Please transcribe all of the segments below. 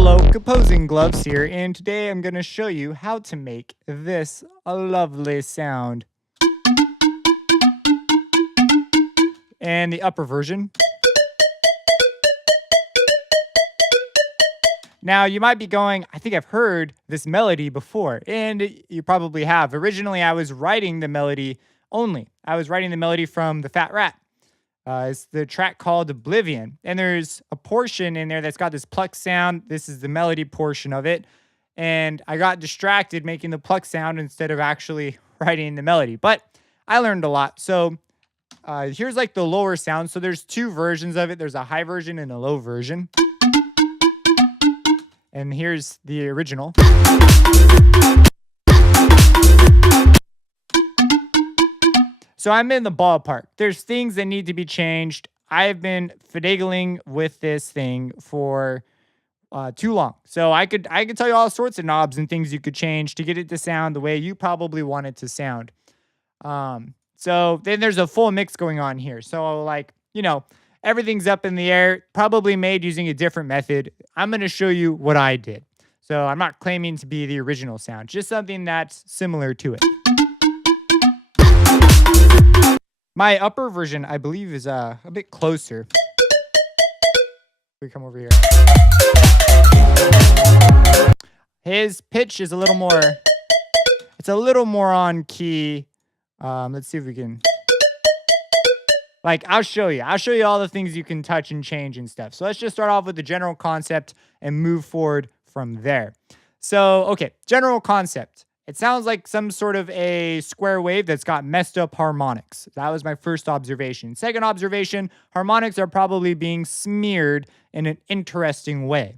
Solo Composing Gloves here, and today I'm going to show you how to make this a lovely sound. And the upper version. Now, you might be going, I think I've heard this melody before, and you probably have. Originally, I was writing the melody only. I was writing the melody from The Fat Rat. It's the track called Oblivion, and there's a portion in there that's got this pluck sound. This is the melody portion of it, and I got distracted making the pluck sound instead of actually writing the melody, but I learned a lot. So here's like the lower sound. So there's two versions of it. There's a high version and a low version, and here's the original. So I'm in the ballpark. There's things that need to be changed. I've been finagling with this thing for too long. So I could tell you all sorts of knobs and things you could change to get it to sound the way you probably want it to sound. So then there's a full mix going on here. So like, everything's up in the air, probably made using a different method. I'm going to show you what I did. So I'm not claiming to be the original sound, just something that's similar to it. My upper version, I believe, is a bit closer. We come over here. His pitch is a little more, it's a little more on key. Let's see if we can, I'll show you all the things you can touch and change and stuff. So let's just start off with the general concept and move forward from there. So, okay, general concept. It sounds like some sort of a square wave that's got messed up harmonics. That was my first observation. Second observation, harmonics are probably being smeared in an interesting way.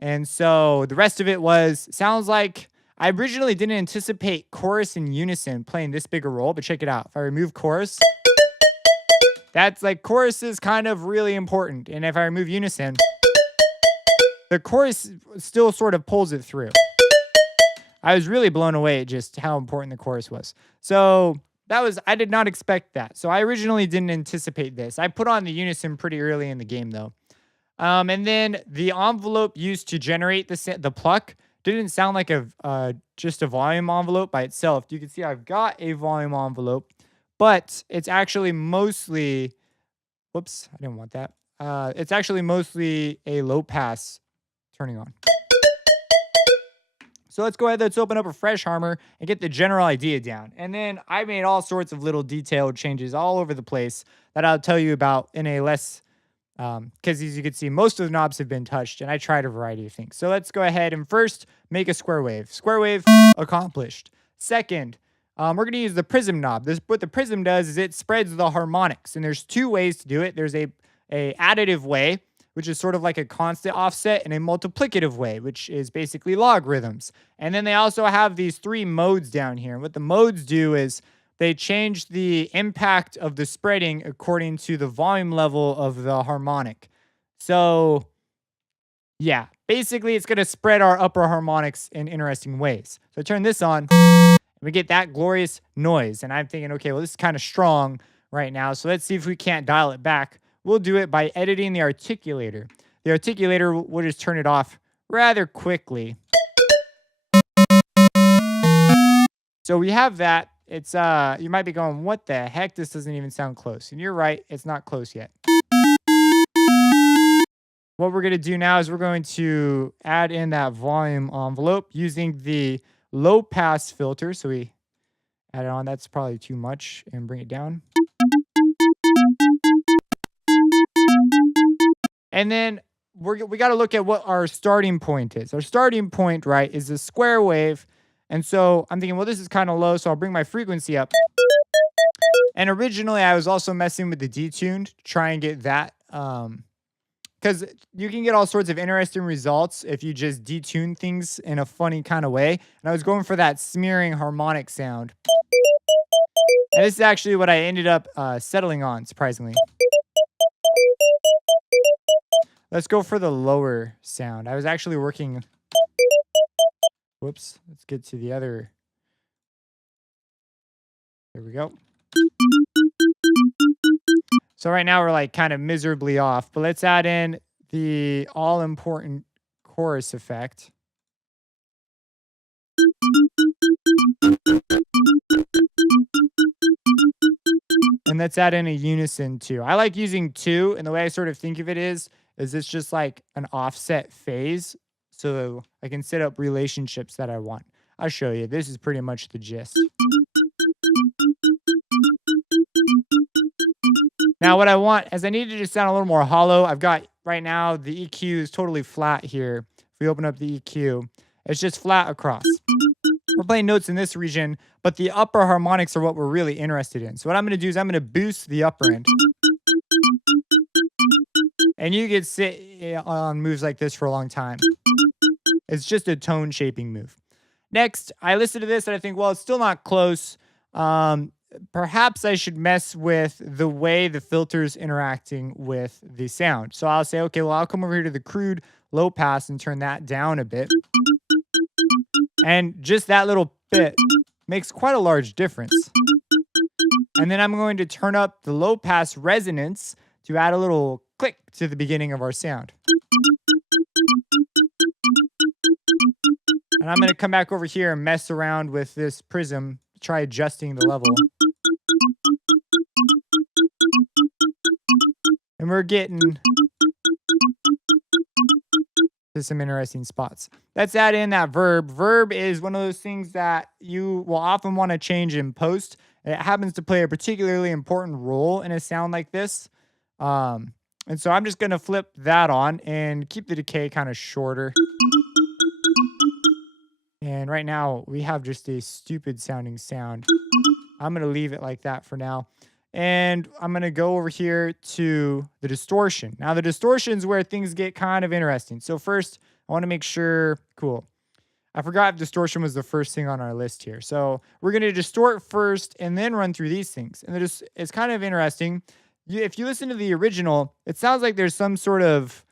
And so the rest of it sounds like I originally didn't anticipate chorus and unison playing this big a role, but check it out. If I remove chorus, that's like chorus is kind of really important. And if I remove unison, the chorus still sort of pulls it through. I was really blown away at just how important the chorus was. So I did not expect that. So I originally didn't anticipate this. I put on the unison pretty early in the game though. And then the envelope used to generate the pluck didn't sound like just a volume envelope by itself. You can see I've got a volume envelope, but it's actually mostly, whoops, I didn't want that. It's actually mostly a low pass turning on. So let's go ahead, let's open up a fresh Harmor and get the general idea down. And then I made all sorts of little detailed changes all over the place that I'll tell you about in a less, because as you can see, most of the knobs have been touched and I tried a variety of things. So let's go ahead and first make a square wave. Square wave accomplished. Second, we're going to use the prism knob. What the prism does is it spreads the harmonics, and there's two ways to do it. There's a additive way, which is sort of like a constant offset, and a multiplicative way, which is basically logarithms. And then they also have these three modes down here. And what the modes do is they change the impact of the spreading according to the volume level of the harmonic. So yeah, basically it's going to spread our upper harmonics in interesting ways. So I turn this on, and we get that glorious noise. And I'm thinking, okay, well, this is kind of strong right now. So let's see if we can't dial it back. We'll do it by editing the articulator. The articulator, we'll just turn it off rather quickly. So we have that. It's you might be going, what the heck? This doesn't even sound close. And you're right, it's not close yet. What we're going to do now is we're going to add in that volume envelope using the low pass filter. So we add it on. That's probably too much, and bring it down. And then we got to look at what our starting point is. Our starting point, right, is a square wave. And so I'm thinking, well, this is kind of low, so I'll bring my frequency up. And originally, I was also messing with the detuned to try and get that. Because you can get all sorts of interesting results if you just detune things in a funny kind of way. And I was going for that smearing harmonic sound. And this is actually what I ended up settling on, surprisingly. Let's go for the lower sound. I was actually working. Whoops. Let's get to the other. There we go. So right now we're like kind of miserably off, but let's add in the all-important chorus effect. And let's add in a unison too. I like using 2, and the way I sort of think of it is it's just like an offset phase, so I can set up relationships that I want. I'll show you. This is pretty much the gist. Now what I want is I need it to sound a little more hollow. I've got right now the EQ is totally flat here. If we open up the EQ, it's just flat across. We're playing notes in this region, but the upper harmonics are what we're really interested in. So what I'm going to do is I'm going to boost the upper end. And you can sit on moves like this for a long time. It's just a tone shaping move. Next, I listened to this and I think, well, it's still not close. Perhaps I should mess with the way the filter's interacting with the sound. So I'll say, okay, well, I'll come over here to the crude low pass and turn that down a bit. And just that little bit makes quite a large difference. And then I'm going to turn up the low pass resonance to add a little click to the beginning of our sound. And I'm going to come back over here and mess around with this prism, try adjusting the level. And we're getting to some interesting spots. Let's add in that verb. Verb is one of those things that you will often want to change in post. It happens to play a particularly important role in a sound like this. And so I'm just going to flip that on and keep the decay kind of shorter. And right now we have just a stupid sounding sound. I'm going to leave it like that for now. And I'm going to go over here to the distortion. Now the distortion is where things get kind of interesting. So first I want to make sure, cool. I forgot if distortion was the first thing on our list here. So we're going to distort first and then run through these things. And it's kind of interesting. If you listen to the original, it sounds like there's some sort of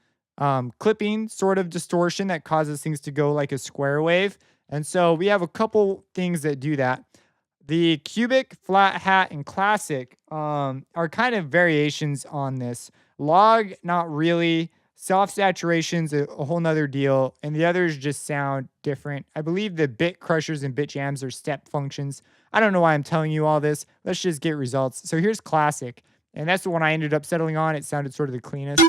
clipping sort of distortion that causes things to go like a square wave. And so we have a couple things that do that. The cubic, flat hat, and classic are kind of variations on this. Log, not really. Soft saturation's a whole nother deal, and the others just sound different. I believe the bit crushers and bit jams are step functions. I don't know why I'm telling you all this. Let's just get results. So here's classic, and that's the one I ended up settling on. It sounded sort of the cleanest.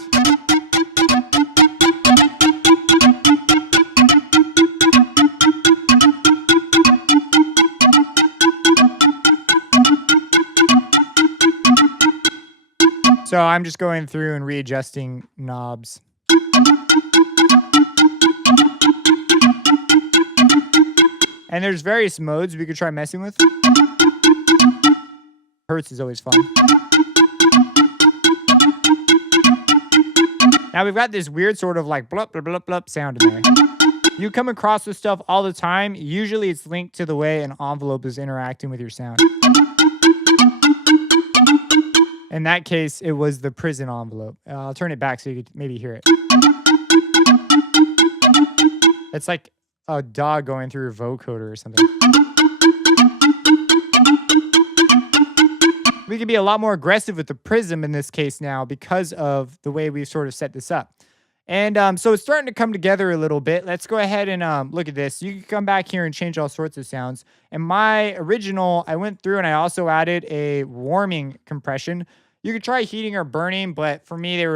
So I'm just going through and readjusting knobs. And there's various modes we could try messing with. Hertz is always fun. Now we've got this weird sort of like blup, blup, blup, blup sound in there. You come across this stuff all the time. Usually it's linked to the way an envelope is interacting with your sound. In that case, it was the prison envelope. I'll turn it back so you could maybe hear it. It's like a dog going through a vocoder or something. We can be a lot more aggressive with the prism in this case now because of the way we've sort of set this up. And so it's starting to come together a little bit. Let's go ahead and look at this. You can come back here and change all sorts of sounds. And my original, I went through and I also added a warming compression. You could try heating or burning, but for me, they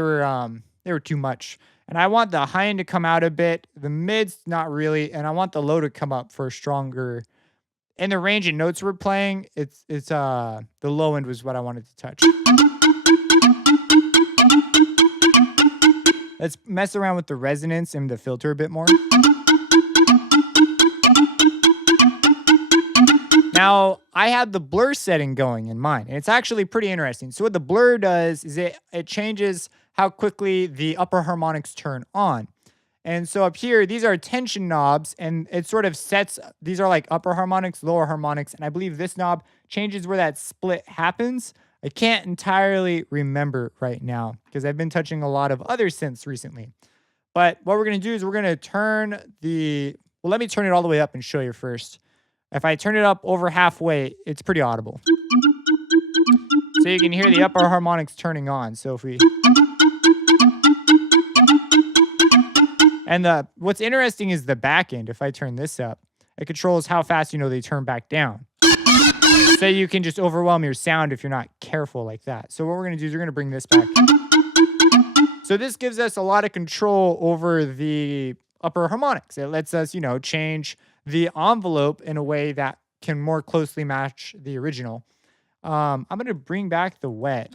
were too much. And I want the high end to come out a bit, the mids not really, and I want the low to come up for a stronger. In the range of notes we're playing, it's the low end was what I wanted to touch. Let's mess around with the resonance and the filter a bit more. Now, I had the blur setting going in mind, and it's actually pretty interesting. So what the blur does is it changes how quickly the upper harmonics turn on. And so up here, these are tension knobs, and it sort of sets, these are like upper harmonics, lower harmonics, and I believe this knob changes where that split happens. I can't entirely remember right now because I've been touching a lot of other synths recently. But what we're going to do is we're going to turn the, well, let me turn it all the way up and show you first. If I turn it up over halfway, it's pretty audible. So you can hear the upper harmonics turning on. So if we, And what's interesting is the back end. If I turn this up, it controls how fast they turn back down. So you can just overwhelm your sound if you're not careful like that. So what we're gonna do is we're gonna bring this back. So this gives us a lot of control over the upper harmonics. It lets us, change the envelope in a way that can more closely match the original. I'm gonna bring back the wet.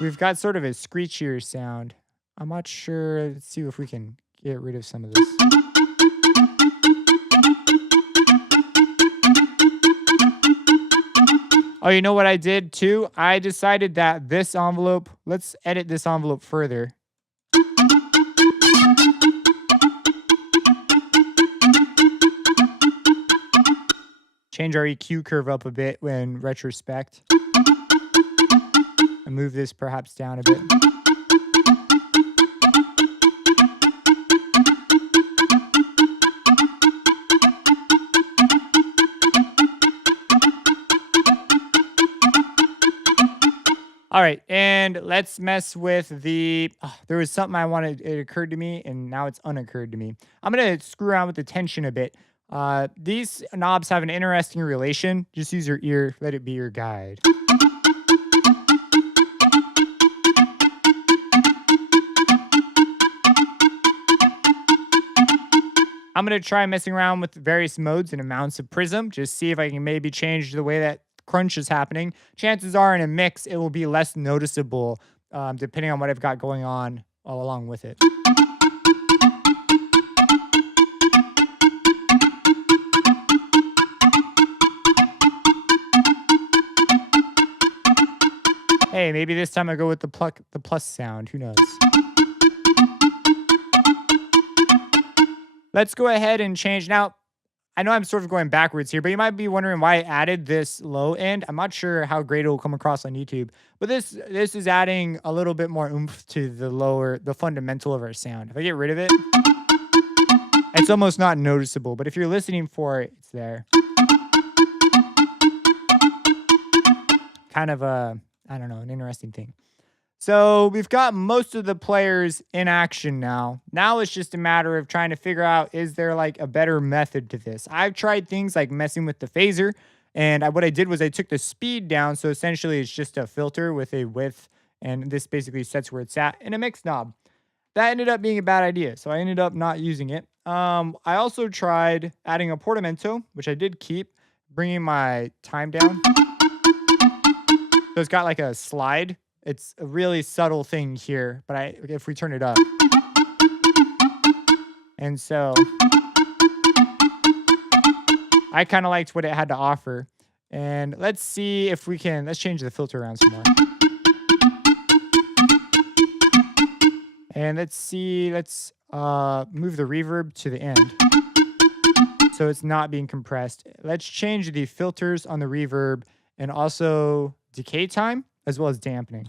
We've got sort of a screechier sound. I'm not sure. Let's see if we can get rid of some of this. Oh, you know what I did too? I decided that this envelope, let's edit this envelope further. Change our EQ curve up a bit in retrospect. And move this perhaps down a bit. All right, and let's mess with the, there was something I wanted, it occurred to me, and now it's unoccurred to me. I'm gonna screw around with the tension a bit. These knobs have an interesting relation. Just use your ear, let it be your guide. I'm gonna try messing around with various modes and amounts of prism, just see if I can maybe change the way that crunch is happening. Chances are in a mix, it will be less noticeable depending on what I've got going on all along with it. Hey, maybe this time I go with the Pluck, the plus sound. Who knows? Let's go ahead and change. Now, I know I'm sort of going backwards here, but you might be wondering why I added this low end. I'm not sure how great it will come across on YouTube, but this is adding a little bit more oomph to the fundamental of our sound. If I get rid of it, it's almost not noticeable, but if you're listening for it, it's there. Kind of I don't know, an interesting thing. So we've got most of the players in action now. Now it's just a matter of trying to figure out, is there like a better method to this? I've tried things like messing with the phaser, and what I did was I took the speed down. So essentially it's just a filter with a width, and this basically sets where it's at in a mix knob. That ended up being a bad idea, so I ended up not using it. I also tried adding a portamento, which I did keep, bringing my time down. So it's got like a slide. It's a really subtle thing here, but if we turn it up. And so I kind of liked what it had to offer. And let's see if we can, let's change the filter around some more. And let's see, let's move the reverb to the end. So it's not being compressed. Let's change the filters on the reverb and also decay time as well as dampening.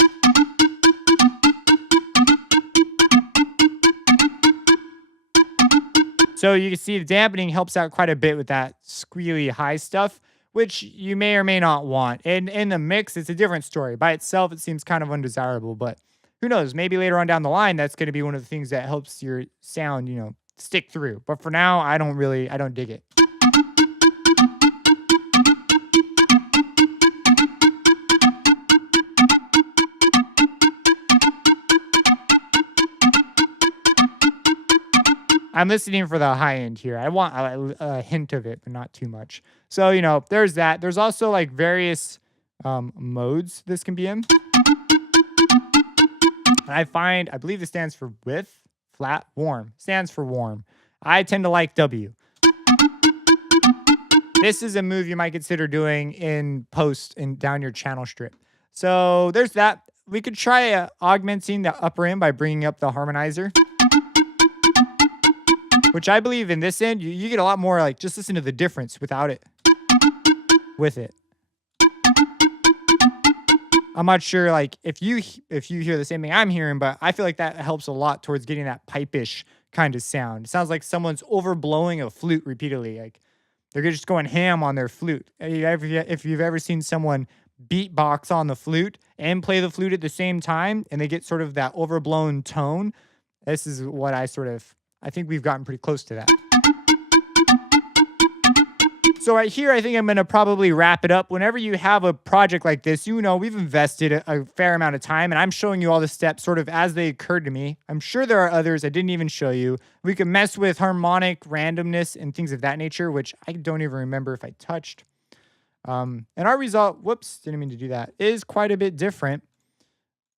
So you can see the dampening helps out quite a bit with that squealy high stuff, which you may or may not want. And in the mix, it's a different story. By itself, it seems kind of undesirable, but who knows? Maybe later on down the line, that's going to be one of the things that helps your sound, stick through. But for now, I don't dig it. I'm listening for the high end here. I want a hint of it, but not too much. So, there's that. There's also like various modes this can be in. And I believe this stands for width, flat, warm. Stands for warm. I tend to like W. This is a move you might consider doing in post and down your channel strip. So there's that. We could try augmenting the upper end by bringing up the harmonizer. Which I believe in this end, you get a lot more, like, just listen to the difference without it. With it. I'm not sure, like, if you hear the same thing I'm hearing, but I feel like that helps a lot towards getting that pipe-ish kind of sound. It sounds like someone's overblowing a flute repeatedly. Like, they're just going ham on their flute. If you've ever seen someone beatbox on the flute and play the flute at the same time, and they get sort of that overblown tone. This is what I think we've gotten pretty close to that. So right here, I think I'm going to probably wrap it up. Whenever you have a project like this, we've invested a fair amount of time, and I'm showing you all the steps sort of as they occurred to me. I'm sure there are others I didn't even show you. We can mess with harmonic randomness and things of that nature, which I don't even remember if I touched. And our result, whoops, didn't mean to do that, is quite a bit different.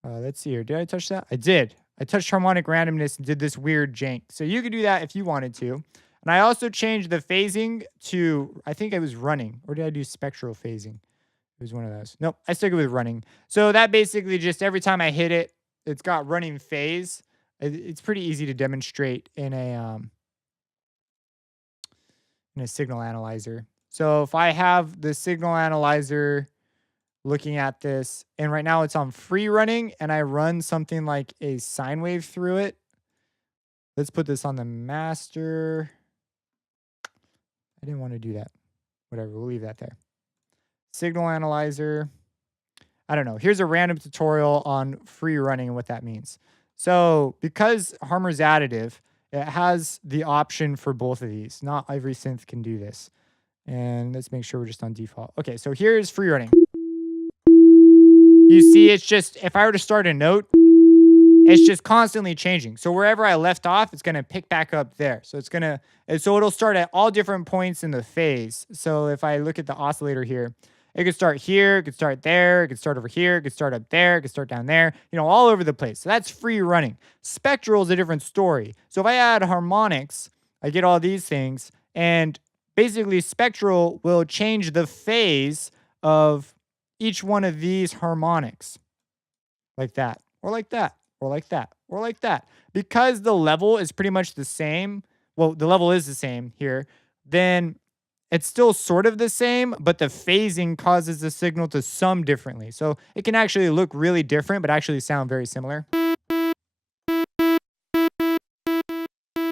Let's see here. Did I touch that? I did. I touched harmonic randomness and did this weird jank. So you could do that if you wanted to. And I also changed the phasing to, I think it was running. Or did I do spectral phasing? It was one of those. Nope, I stuck it with running. So that basically just every time I hit it, it's got running phase. It's pretty easy to demonstrate in a signal analyzer. So if I have the signal analyzer looking at this, and right now it's on free running, and I run something like a sine wave through it. Let's put this on the master. I didn't want to do that. Whatever, we'll leave that there. Signal analyzer. I don't know. Here's a random tutorial on free running and what that means. So because Harmer's additive, it has the option for both of these. Not every synth can do this. And let's make sure we're just on default. Okay, so here's free running. You see, it's just, if I were to start a note, it's just constantly changing. So wherever I left off, it's going to pick back up there. So it'll start at all different points in the phase. So if I look at the oscillator here, it could start here, it could start there, it could start over here, it could start up there, it could start down there, all over the place. So that's free running. Spectral is a different story. So if I add harmonics, I get all these things, and basically spectral will change the phase of each one of these harmonics. Like that, or like that, or like that, or like that. Because the level is pretty much the same, well, the level is the same here, then it's still sort of the same, but the phasing causes the signal to sum differently. So it can actually look really different, but actually sound very similar.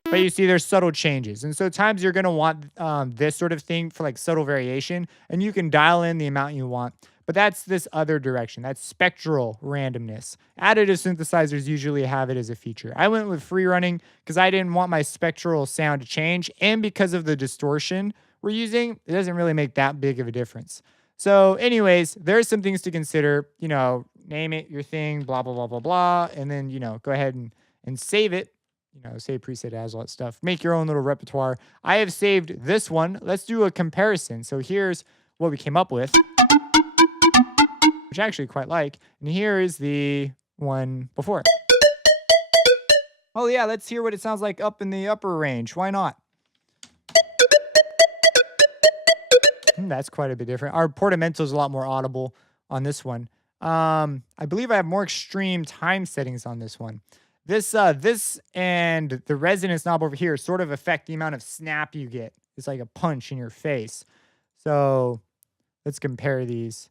But you see there's subtle changes. And so at times you're going to want this sort of thing for like subtle variation, and you can dial in the amount you want. But that's this other direction. That's spectral randomness. Additive synthesizers usually have it as a feature. I went with free running because I didn't want my spectral sound to change. And because of the distortion we're using, it doesn't really make that big of a difference. So anyways, there's some things to consider. Name it your thing, blah, blah, blah, blah, blah. And then, go ahead and save it. Save preset as all that stuff. Make your own little repertoire. I have saved this one. Let's do a comparison. So here's what we came up with, which I actually quite like. And here is the one before. Oh yeah, let's hear what it sounds like up in the upper range. Why not? That's quite a bit different. Our portamento is a lot more audible on this one. I believe I have more extreme time settings on this one. This and the resonance knob over here sort of affect the amount of snap you get. It's like a punch in your face. So let's compare these.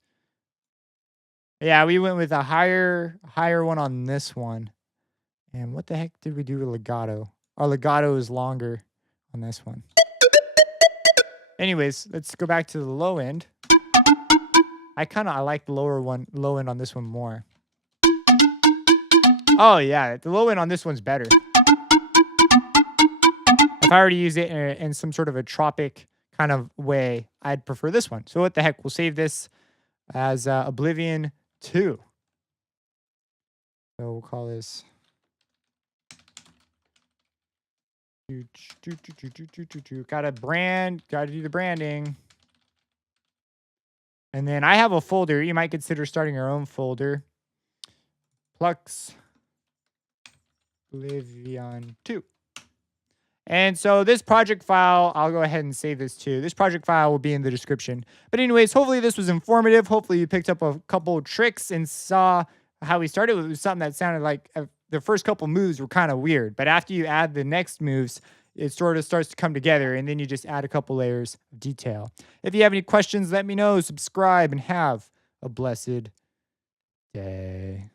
Yeah, we went with a higher one on this one. And what the heck did we do with legato? Our legato is longer on this one. Anyways, let's go back to the low end. I like the low end on this one more. Oh yeah, the low end on this one's better. If I were to use it in some sort of a tropic kind of way, I'd prefer this one. So what the heck, we'll save this as Oblivion 2. So we'll call this. Gotta do the branding. And then I have a folder. You might consider starting your own folder. Pluck's Oblivion 2. And so this project file, I'll go ahead and save this too. This project file will be in the description. But anyways, hopefully this was informative. Hopefully you picked up a couple tricks and saw how we started. It was something that sounded like the first couple moves were kind of weird. But after you add the next moves, it sort of starts to come together, and then you just add a couple layers of detail. If you have any questions, let me know. Subscribe and have a blessed day.